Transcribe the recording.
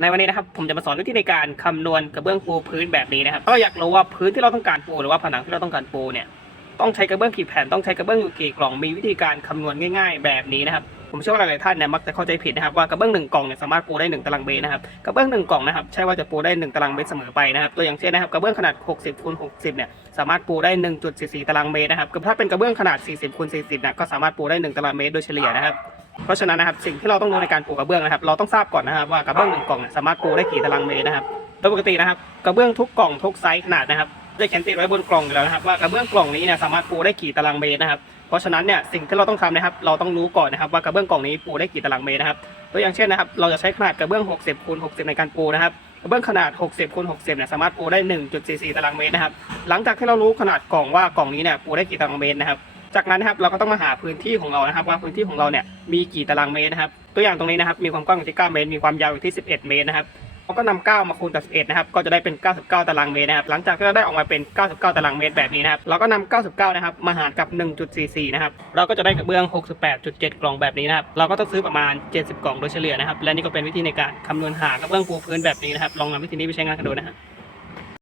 ในวันนี้นะครับผมจะมาสอนวิธีในการคำนวณกระเบื้องปูพื้นแบบนี้นะครับถ้าเราอยากรู้ว่าพื้นที่เราต้องการปูหรือว่าผนังที่เราต้องการปูเนี่ย ต้องใช้กระเบื้องกี่แผ่นต้องใช้กระเบื้องอยู่กี่กล่องมีวิธีการคำนวณง่ายๆ แบบนี้นะครับผมเชื่อว่าหลายๆท่านเนี่ยมักจะเข้าใจผิดนะครับว่ากระเบื้องหนึ่งกล่องเนี่ยสามารถปูได้หนึ่งตารางเมตรนะครับกระเบื้องหนึ่งกล่องนะครับใช่ว่าจะปูได้หนึ่งตารางเมตรเสมอไปนะครับตัวอย่างเช่นนะครับกระเบื้องขนาด 60คูณ60เนี่ยสามารถปูได้ 1.44 ตารางเมตรนะครับถ้าเป็นกระเบื้องขนาด 40คูณ40เนี่ยก็สามารถปูได้ 1 ตารางเมตรโดยเฉลี่ยนะครับเพราะฉะนั้นนะครับสิ่งที่เราต้องรู้ในการปูกระเบื้องนะครับเราต้องทราบก่อนนะครับว่ากระเบื้องหนึ่งกล่องเนี่ยสามารถปูได้กี่ตารางเมตรนะครับโดยปกตินะครับกระเบื้องทุกกล่องทุกไซส์ขนาดนะครับ จะเขียนติดไว้บนกล่องอยู่แล้วนะครับว่ากระเบื้องกล่องนี้เนี่ยสามารถปูได้กี่ตารางเมตรนะครับเพราะฉะนั้นเนี่ยสิ่งที่เราต้องทำนะครับเราต้องรู้ก่อนนะครับว่ากระเบื้องกล่องนี้ปูได้กี่ตารางเมตรนะครับตัวอย่างเช่นนะครับเราจะใช้ขนาดกระเบื้อง 60คูณ60 ในการปูนะครับกระเบื้องขนาด 60คูณ60เนี่ยสามารถปูได้ 1.44 ตารางเมตรนะครับหลังจากที่เรารู้ขนาดกล่องว่ากล่องนี้เนี่ยปูได้กี่ตารางเมตรนะครับจากนั้นนะครับเราก็ต้องมาหาพื้นที่ของเรานะครับ ว่าพื้นที่ของเราเนี่ยมีกี่ตารางเมตรนะครับตัวอย่างตรงนี้นะครับมีความกว้างอยู่ที่9เมตรมีความยาวอยู่ที่ 11 เมตรนะครับ เราก็นำ9มาคูณกับ11นะครับก็จะได้เป็น 99 ตารางเมตรนะครับหลังจากที่เราได้ออกมาเป็น 99 ตารางเมตรแบบนี้นะครับเราก็นำ99 นะครับมาหารกับ 1.44 นะครับเราก็จะได้กระเบื้อง 68.7 กล่องแบบนี้นะครับเราก็ต้องซื้อประมาณ 70 กล่องโดยเฉลี่ยนะครับและนี่ก็เป็นวิธีในการคำนวณหากระเบื้องปูพื้นแบบนี้นะครับลองนำวิธีนี้ไปใช้งานกันดูนะครับ